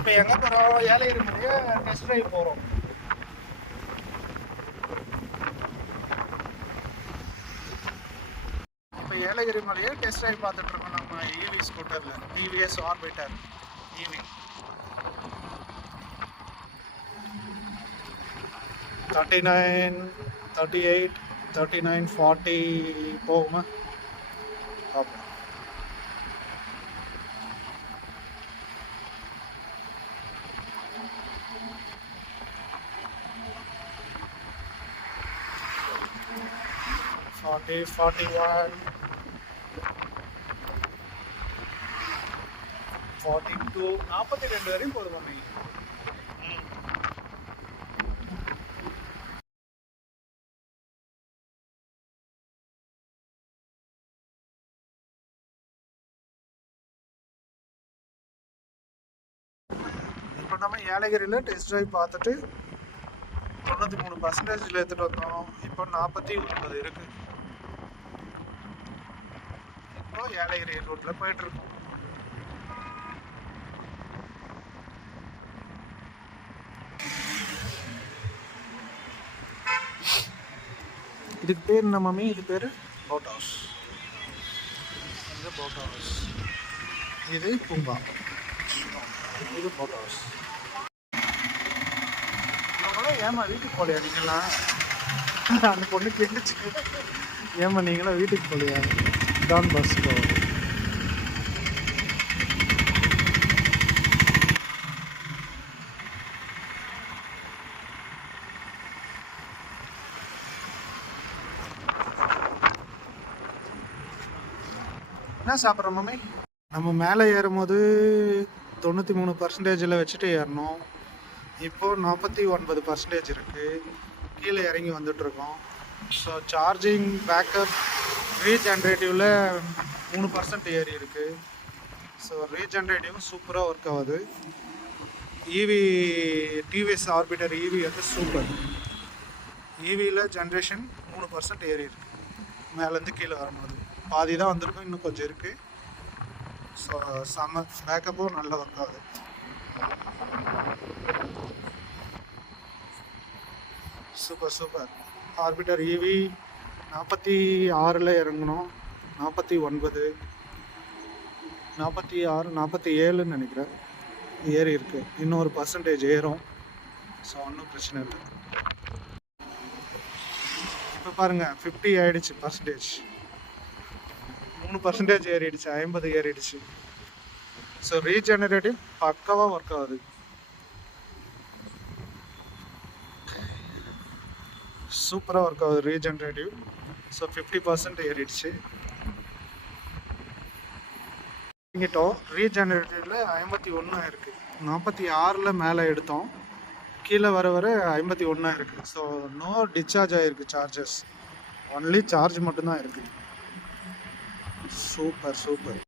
இப்போ எங்கே போகிறோம்? ஏலகிரி மலையை டெஸ்ட் ட்ரைவ் போகிறோம். இப்போ ஏலகிரி மலையை டெஸ்ட் ட்ரைவ் பார்த்துட்ருக்கோம் நம்ம ஈவி ஸ்கூட்டரில், டிவிஎஸ் ஆர்பிட்டர் ஈவி 39, 38, 39, 40 போகுமா? பார்ப்போம். Forty, 41, 42, 42 வரையும் போதும் மம்மி. இப்போ நம்ம ஏலகிரியில் டெஸ்ட் ட்ரைவ் பார்த்துட்டு 93% எடுத்துகிட்டு வந்தோம். இப்போ 49 இருக்கு. இப்போ ஏலகிரி ரூட்டில் போயிட்டுருக்கோம். இதுக்கு பேர் என்ன மம்மி? இது பேர் போட் ஹவுஸ். இது போட் ஹவுஸ், இது பூங்கா, இது போட் ஹவுஸ். ஏமா வீட்டுக்கு போலையா நீங்களாம்? அந்த பொண்ணு கேட்டுச்சு, ஏமா நீங்களாம் வீட்டுக்கு போலையா? Don Bosco. என்ன சாப்பிட்ற மம்மி? நம்ம மேலே ஏறும்போது 93% வச்சுட்டு ஏறணும். இப்போது 49% இருக்குது. கீழே இறங்கி வந்துட்டுருக்கோம். ஸோ சார்ஜிங் பேக்கப் ரீஜென்ரேட்டிவில் 3% ஏறி இருக்குது. ஸோ ரீஜென்ரேட்டிவும் சூப்பராக ஒர்க் ஆகுது. ஈவி டிவிஎஸ் ஆர்பிட்டர் ஈவி வந்து சூப்பர். ஈவியில் ஜென்ரேஷன் 3% ஏறி இருக்குது. மேலேருந்து கீழே வரும்போது பாதி தான் வந்திருக்கும், இன்னும் கொஞ்சம் இருக்குது. ஸோ செம்ம பேக்கப்பும் நல்லா ஒர்க் ஆகுது. Super super. ஆர்பிட்டர் ஈவி 46 இறங்கணும். 49, 46, 47 நினைக்கிறேன் ஏறி இருக்குது. இன்னொரு % ஏறும். ஸோ ஒன்றும் பிரச்சனை இல்லை. இப்போ பாருங்கள் 50 ஆகிடுச்சு %. 3% ஏறிடுச்சு, 50 ஏறிடுச்சு. ஸோ ரீஜெனரேட்டிவ் பக்காவாக ஒர்க் ஆகுது. சூப்பராக ஒர்க் ஆகுது ரீஜென்ரேட்டிவ். ஸோ 50% ஏறிடுச்சு. இங்கிட்டோம் ரீஜெனரேட்டிவில் 51 இருக்குது. 46 மேலே எடுத்தோம், கீழே வர வர 51 இருக்குது. ஸோ நோ டிஸ்சார்ஜ் ஆகிருக்கு சார்ஜஸ், ஒன்லி சார்ஜ் மட்டும்தான் இருக்குது. Super super.